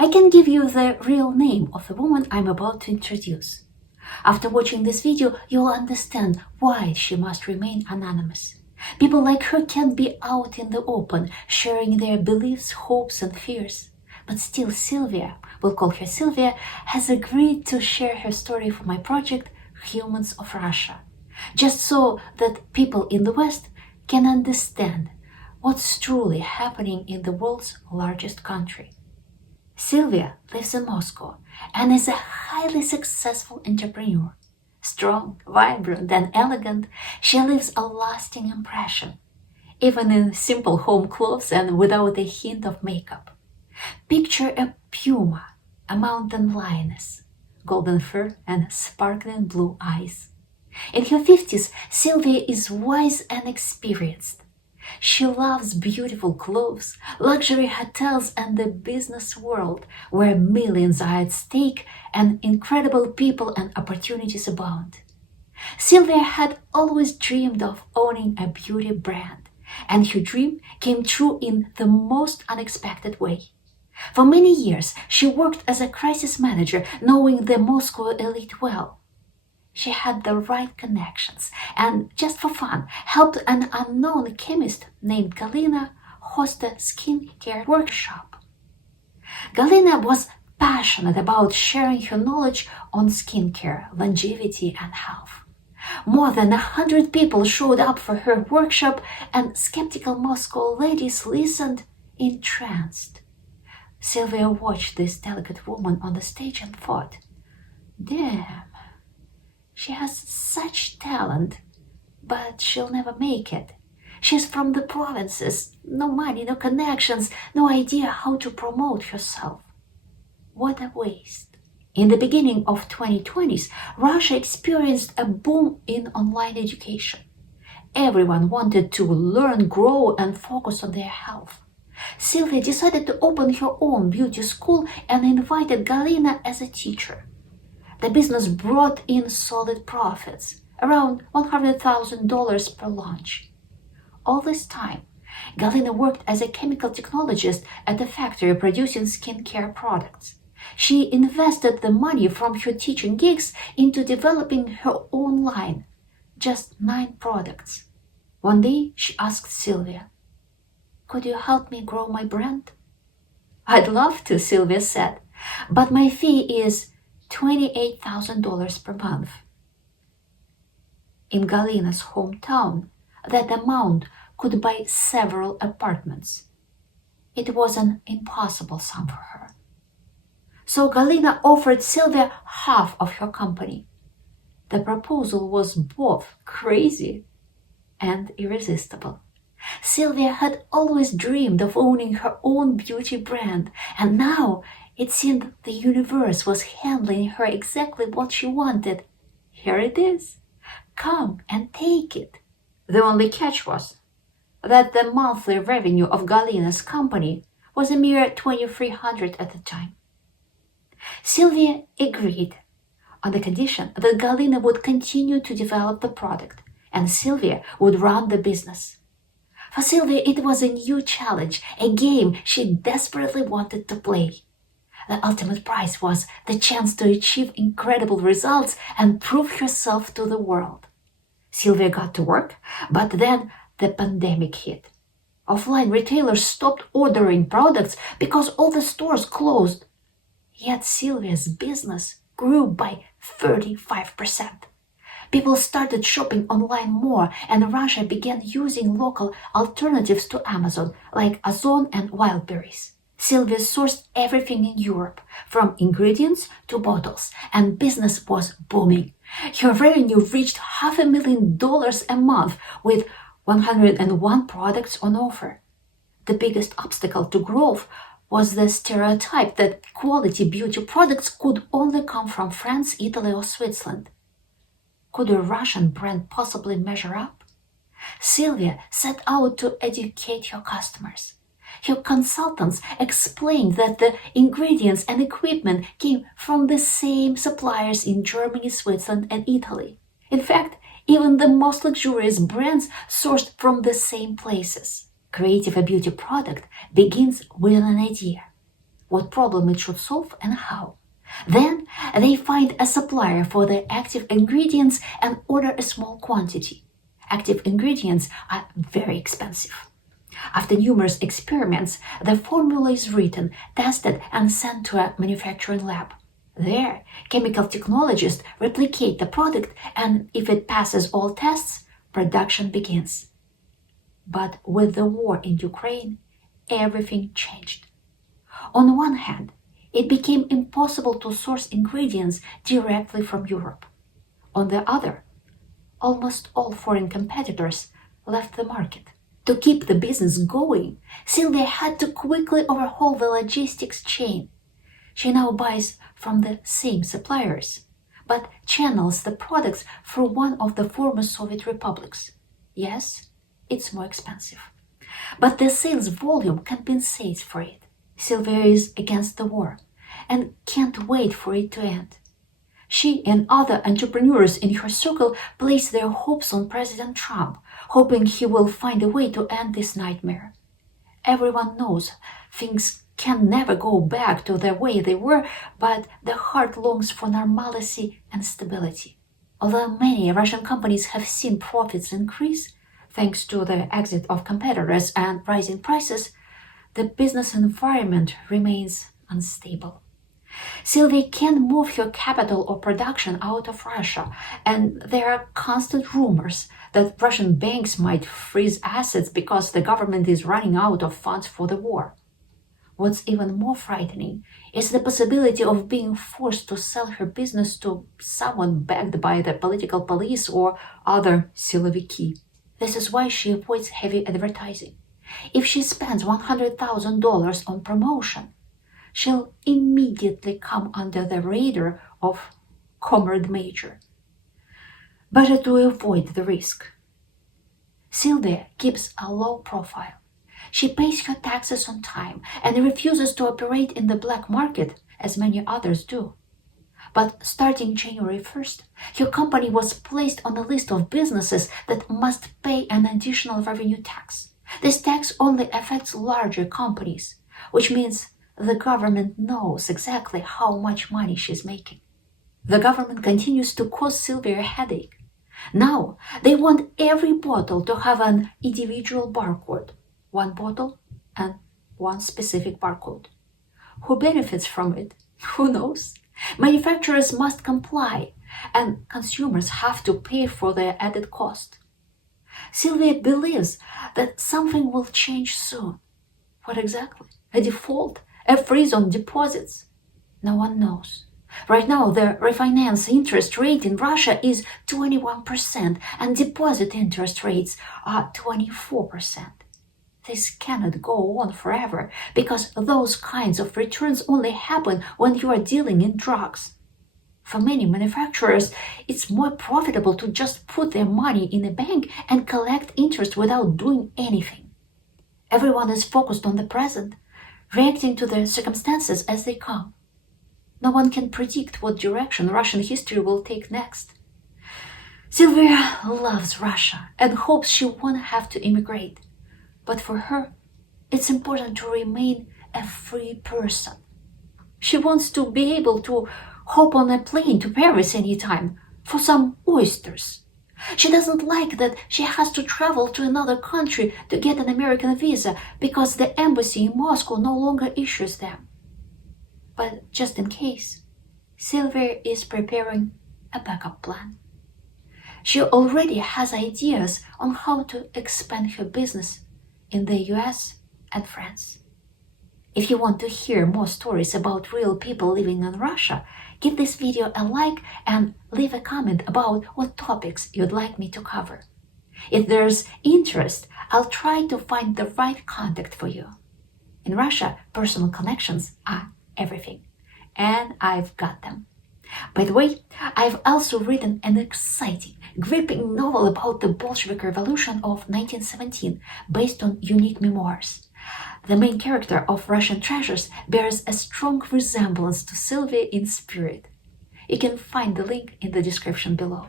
I can give you the real name of the woman I'm about to introduce. After watching this video, you'll understand why she must remain anonymous. People like her can't be out in the open, sharing their beliefs, hopes, and fears. But still, Sylvia, we'll call her Sylvia, has agreed to share her story for my project, Humans of Russia, just so that people in the West can understand what's truly happening in the world's largest country. Sylvia lives in Moscow and is a highly successful entrepreneur. Strong, vibrant, and elegant, she leaves a lasting impression, even in simple home clothes and without a hint of makeup. Picture a puma, a mountain lioness, golden fur and sparkling blue eyes. In her 50s, Sylvia is wise and experienced. She loves beautiful clothes, luxury hotels, and the business world, where millions are at stake and incredible people and opportunities abound. Sylvia had always dreamed of owning a beauty brand, and her dream came true in the most unexpected way. For many years, she worked as a crisis manager, knowing the Moscow elite well. She had the right connections and, just for fun, helped an unknown chemist named Galina host a skincare workshop. Galina was passionate about sharing her knowledge on skincare, longevity, and health. More than 100 people showed up for her workshop, and skeptical Moscow ladies listened entranced. Sylvia watched this delicate woman on the stage and thought, "Damn, she has such talent, but she'll never make it. She's from the provinces, no money, no connections, no idea how to promote herself. What a waste." In the beginning of 2020s, Russia experienced a boom in online education. Everyone wanted to learn, grow, and focus on their health. Sylvia decided to open her own beauty school and invited Galina as a teacher. The business brought in solid profits, around $100,000 per launch. All this time, Galina worked as a chemical technologist at a factory producing skincare products. She invested the money from her teaching gigs into developing her own line, just 9 products. One day, she asked Sylvia, "Could you help me grow my brand?" "I'd love to," Sylvia said, "but my fee is $28,000 per month." In Galina's hometown, that amount could buy several apartments. It was an impossible sum for her. So Galina offered Sylvia half of her company. The proposal was both crazy and irresistible. Sylvia had always dreamed of owning her own beauty brand, and now it seemed the universe was handing her exactly what she wanted. Here it is. Come and take it. The only catch was that the monthly revenue of Galina's company was a mere $2,300 at the time. Sylvia agreed on the condition that Galina would continue to develop the product and Sylvia would run the business. For Sylvia, it was a new challenge, a game she desperately wanted to play. The ultimate prize was the chance to achieve incredible results and prove herself to the world. Sylvia got to work, but then the pandemic hit. Offline retailers stopped ordering products because all the stores closed. Yet Sylvia's business grew by 35%. People started shopping online more, and Russia began using local alternatives to Amazon, like Ozon and Wildberries. Sylvia sourced everything in Europe, from ingredients to bottles, and business was booming. Her revenue reached $500,000 a month, with 101 products on offer. The biggest obstacle to growth was the stereotype that quality beauty products could only come from France, Italy, or Switzerland. Could a Russian brand possibly measure up? Sylvia set out to educate her customers. Her consultants explained that the ingredients and equipment came from the same suppliers in Germany, Switzerland, and Italy. In fact, even the most luxurious brands sourced from the same places. Creating a beauty product begins with an idea. what problem it should solve and how. Then they find a supplier for the active ingredients and order a small quantity. Active ingredients are very expensive. After numerous experiments, the formula is written, tested, and sent to a manufacturing lab. There, chemical technologists replicate the product, and if it passes all tests, production begins. But with the war in Ukraine, everything changed. On one hand, it became impossible to source ingredients directly from Europe. On the other, almost all foreign competitors left the market. To keep the business going, Sylvia had to quickly overhaul the logistics chain. She now buys from the same suppliers, but channels the products through one of the former Soviet republics. Yes, it's more expensive, but the sales volume compensates for it. Sylvia is against the war and can't wait for it to end. She and other entrepreneurs in her circle place their hopes on President Trump, hoping he will find a way to end this nightmare. Everyone knows things can never go back to the way they were, but the heart longs for normalcy and stability. Although many Russian companies have seen profits increase, thanks to the exit of competitors and rising prices, the business environment remains unstable. Sylvia can move her capital or production out of Russia, and there are constant rumors that Russian banks might freeze assets because the government is running out of funds for the war. What's even more frightening is the possibility of being forced to sell her business to someone backed by the political police or other siloviki. This is why she avoids heavy advertising. If she spends $100,000 on promotion, she'll immediately come under the radar of Comrade Major. Better to avoid the risk. Sylvia keeps a low profile. She pays her taxes on time and refuses to operate in the black market, as many others do. But starting January 1st, her company was placed on a list of businesses that must pay an additional revenue tax. This tax only affects larger companies, which means the government knows exactly how much money she's making. The government continues to cause Sylvia a headache. Now, they want every bottle to have an individual barcode, one bottle and one specific barcode. Who benefits from it? Who knows? Manufacturers must comply, and consumers have to pay for their added cost. Sylvia believes that something will change soon. What exactly? A default? A freeze on deposits? No one knows. Right now, the refinance interest rate in Russia is 21%, and deposit interest rates are 24%. This cannot go on forever, because those kinds of returns only happen when you are dealing in drugs. For many manufacturers, it's more profitable to just put their money in a bank and collect interest without doing anything. Everyone is focused on the present, reacting to the circumstances as they come. No one can predict what direction Russian history will take next. Sylvia loves Russia and hopes she won't have to immigrate. But for her, it's important to remain a free person. She wants to be able to hop on a plane to Paris anytime for some oysters. She doesn't like that she has to travel to another country to get an American visa because the embassy in Moscow no longer issues them. But just in case, Sylvia is preparing a backup plan. She already has ideas on how to expand her business in the US and France. If you want to hear more stories about real people living in Russia, give this video a like and leave a comment about what topics you'd like me to cover. If there's interest, I'll try to find the right contact for you. In Russia, personal connections are everything, and I've got them. By the way, I've also written an exciting, gripping novel about the Bolshevik Revolution of 1917, based on unique memoirs. The main character of Russian Treasures bears a strong resemblance to Sylvia in spirit. You can find the link in the description below.